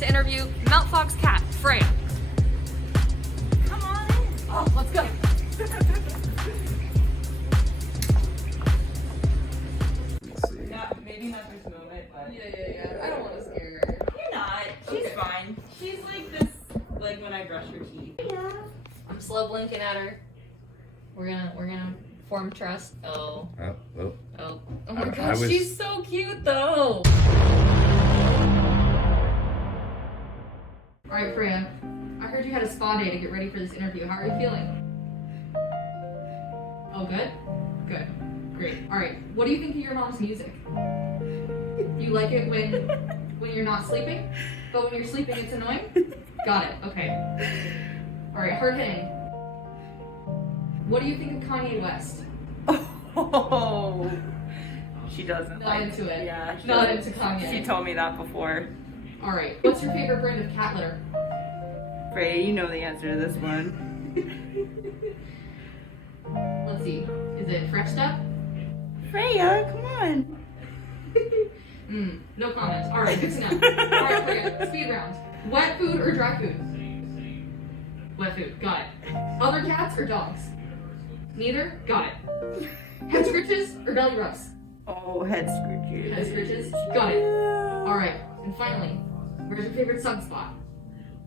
to interview Mount Fox cat, Freya. Come on in. Oh, let's go. Yeah, maybe not this moment, but Yeah. I don't want to scare her. you're not. She's fine. She's like this, like when I brush her teeth. Yeah. I'm slow blinking at her. We're gonna form trust. Oh my gosh, she's so cute though. All right, Freya. I heard you had a spa day to get ready for this interview. How are you feeling? Oh, good. Good. Great. All right. What do you think of your mom's music? You like it when you're not sleeping, but when you're sleeping, it's annoying. Got it. Okay. All right. Hard hitting. What do you think of Kanye West? Oh, she doesn't Not like into it. Yeah, she Not doesn't. into Kanye. She told me that before. All right. What's your favorite brand of cat litter? Freya, you know the answer to this one. Let's see. Is it Fresh Step? Freya, come on. No comments. All right. Good to know. All right, Freya. Speed round. Wet food or dry food? Wet food. Got it. Other cats or dogs? Neither? Got it. Head scritches or belly rubs? Oh, head scratches. Head scritches? Got it. All right. And finally, where's your favorite sun spot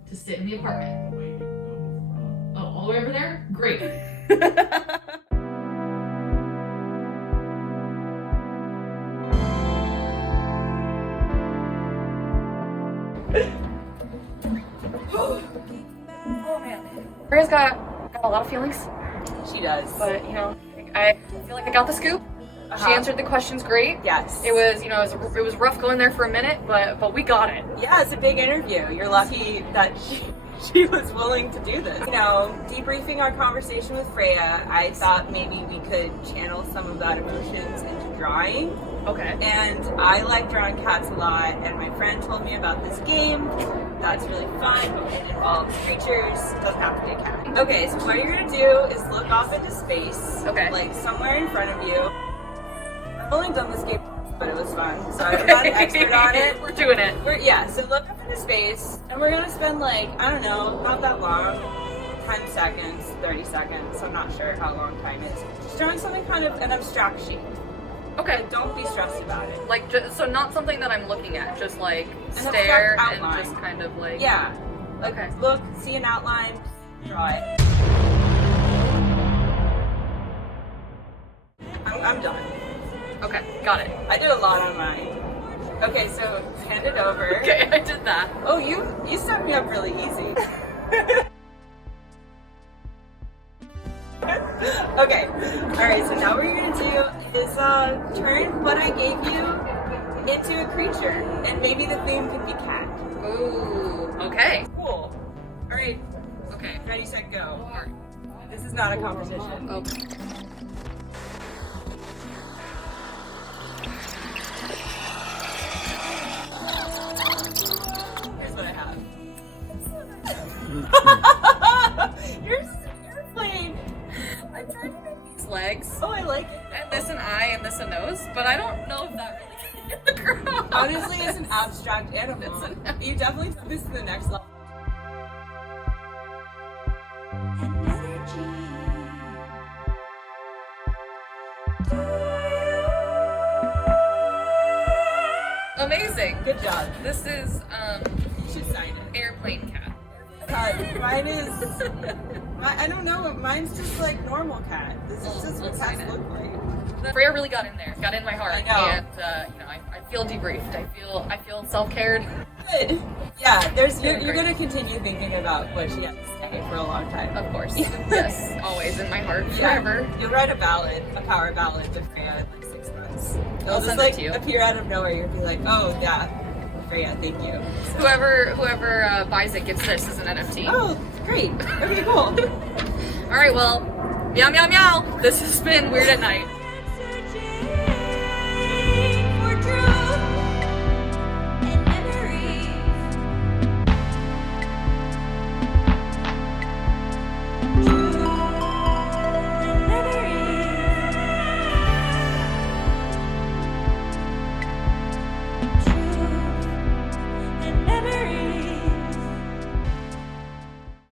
to sit in the apartment? Oh, all the way over there? Great. Oh man. Freya's got a lot of feelings, She does. but I feel like I got the scoop. She answered the questions great. Yes. It was, it was rough going there for a minute, but we got it. Yeah, it's a big interview. You're lucky that she was willing to do this. Debriefing our conversation with Freya, I thought maybe we could channel some of that emotions into drawing. Okay. And I like drawing cats a lot, and my friend told me about this game that's really fun, but it involves creatures. Doesn't have to be a cat. Okay, so what you're gonna do is look off into space. Okay. Like somewhere in front of you. I've only done this game once, but it was fun, so I'm not an expert on it. We're doing it. So look up into space, and we're gonna spend I don't know, not that long, 10 seconds, 30 seconds, I'm not sure how long time is. Just drawing something kind of an abstract shape. Okay. Don't be stressed about it. So not something that I'm looking at, just like An stare abstract and outline. just kind of like. Yeah. Okay. Look, see an outline, draw it. I'm done. Okay, got it. I did a lot on mine. Okay, so hand it over. Okay, I did that. Oh, you set me up really easy. Okay, alright, so now what you're gonna do is turn what I gave you into a creature, and maybe the theme can be cat. Ooh, okay. Cool. Alright, Okay. ready, set, go. Alright. This is not a competition. Okay. Here's what I have. You're playing. I'm trying to make these. Legs. Oh, I like it. And this an eye and this a nose, but I don't know if that really can get across. Honestly, it's an abstract animal. You definitely took this to the next level. Amazing. Good job. This is You should sign it. airplane cat. Mine is. I don't know. Mine's just like normal cat. This is just what We'll cats sign it. look like. Freya really got in there, got in my heart, I know. and I feel debriefed. I feel self-cared. Good. Yeah. You're gonna continue thinking about what she has to say for a long time. Of course, yes, always in my heart, Yeah. forever. You'll write a power ballad to Freya in 6 months. It'll I'll just send it to you. appear out of nowhere. You'll be like, oh yeah, Freya, thank you. Whoever buys it gets this as an NFT. Oh, great. Okay, cool. All right, well, meow meow meow. This has been Weird at Night.